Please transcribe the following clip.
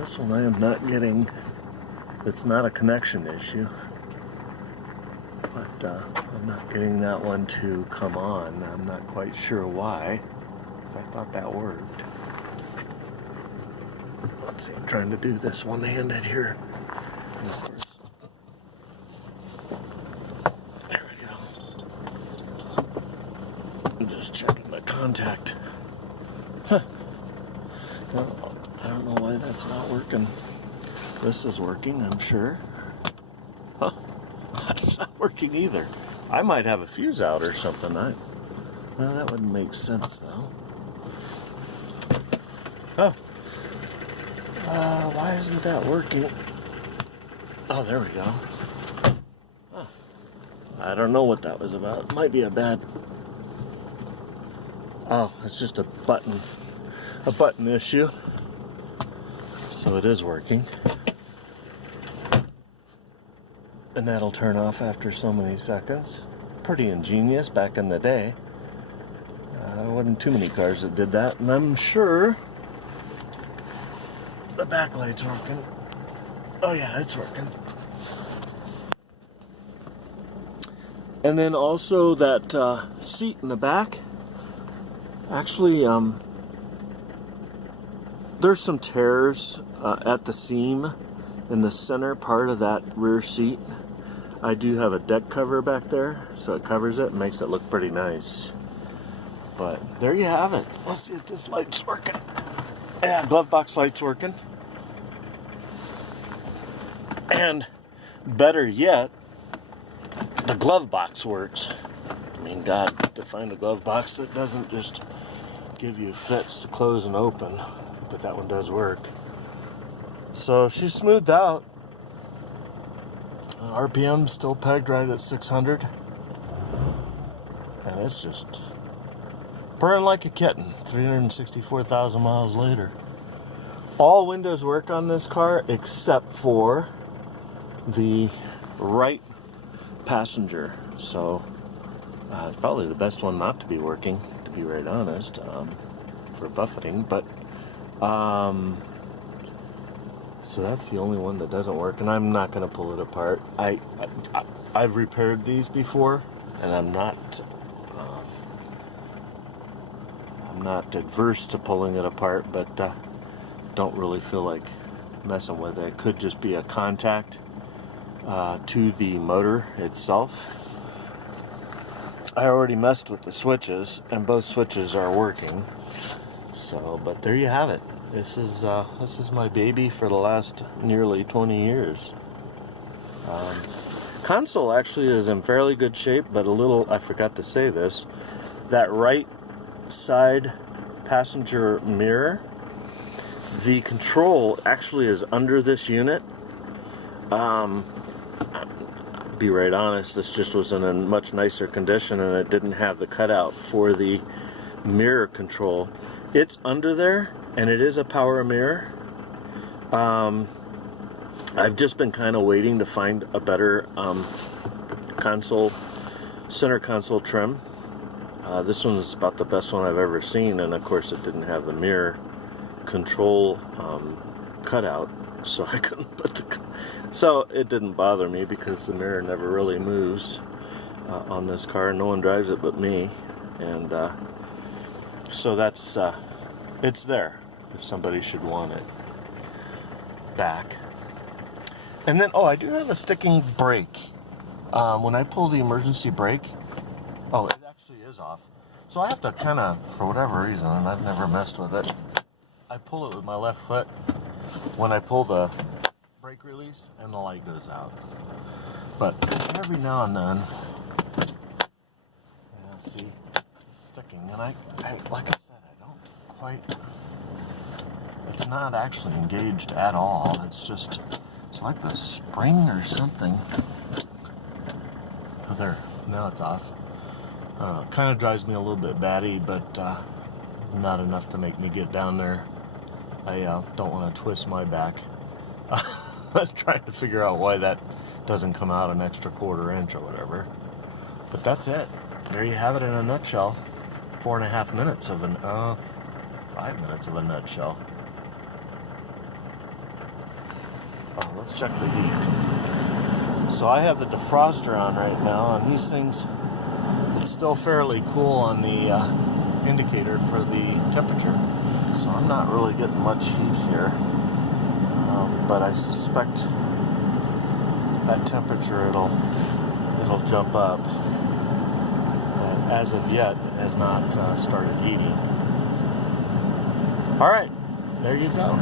This one I am not getting, it's not a connection issue, but I'm not getting that one to come on. I'm not quite sure why, because I thought that worked. Let's see, I'm trying to do this one-handed here. And of course, there we go. I'm just checking the contact. Huh. No, I don't know why that's not working. This is working, I'm sure. Huh. That's not working either. I might have a fuse out or something. Well, that wouldn't make sense though. Oh. Why isn't that working? Oh, there we go. Huh. I don't know what that was about. It might be a bad... Oh, it's just a button issue. So it is working. And that'll turn off after so many seconds. Pretty ingenious back in the day. There wasn't too many cars that did that, and I'm sure the backlight's working. Oh yeah, it's working. And then also that seat in the back, actually there's some tears at the seam in the center part of that rear seat. I do have a deck cover back there, so it covers it and makes it look pretty nice. But there you have it. Let's see if this light's working. Yeah, glove box light's working. And better yet, the glove box works. I mean, God, to find a glove box that doesn't just give you fits to close and open, but that one does work. So she's smoothed out. RPM still pegged right at 600. And it's just purring like a kitten, 364,000 miles later. All windows work on this car except for the right passenger. So it's probably the best one not to be working, to be right honest, for buffeting. But so that's the only one that doesn't work, and I'm not going to pull it apart. I've repaired these before, and I'm not adverse to pulling it apart, but don't really feel like messing with it. It could just be a contact to the motor itself. I already messed with the switches, and both switches are working. So, but there you have it. This is my baby for the last nearly 20 years. Console actually is in fairly good shape, but a little, I forgot to say this, that right side passenger mirror, the control actually is under this unit. I'll be right honest, this just was in a much nicer condition, and it didn't have the cutout for the mirror control. It's under there, and it is a power mirror. I've just been kind of waiting to find a better center console trim. This one's about the best one I've ever seen, and of course it didn't have the mirror control cutout, so I couldn't put the... So it didn't bother me because the mirror never really moves on this car. No one drives it but me, and so that's it's there if somebody should want it back. And then, oh, I do have a sticking brake. When I pull the emergency brake, oh, it actually is off. So I have to kind of, for whatever reason, and I've never messed with it, I pull it with my left foot when I pull the brake release, and the light goes out. But every now and then, yeah, see, it's sticking. And I like I said, I don't quite, it's not actually engaged at all. It's just, it's like the spring or something. Oh, there, now it's off. Kind of drives me a little bit batty, but not enough to make me get down there. I don't want to twist my back. I'm trying to figure out why that doesn't come out an extra quarter inch or whatever. But that's it. There you have it in a nutshell. 4.5 minutes of 5 minutes of a nutshell. Oh, let's check the heat. So I have the defroster on right now, and these things, it's still fairly cool on the indicator for the temperature. So I'm not really getting much heat here, but I suspect at temperature it'll jump up. But as of yet, it has not started heating. All right, there you go.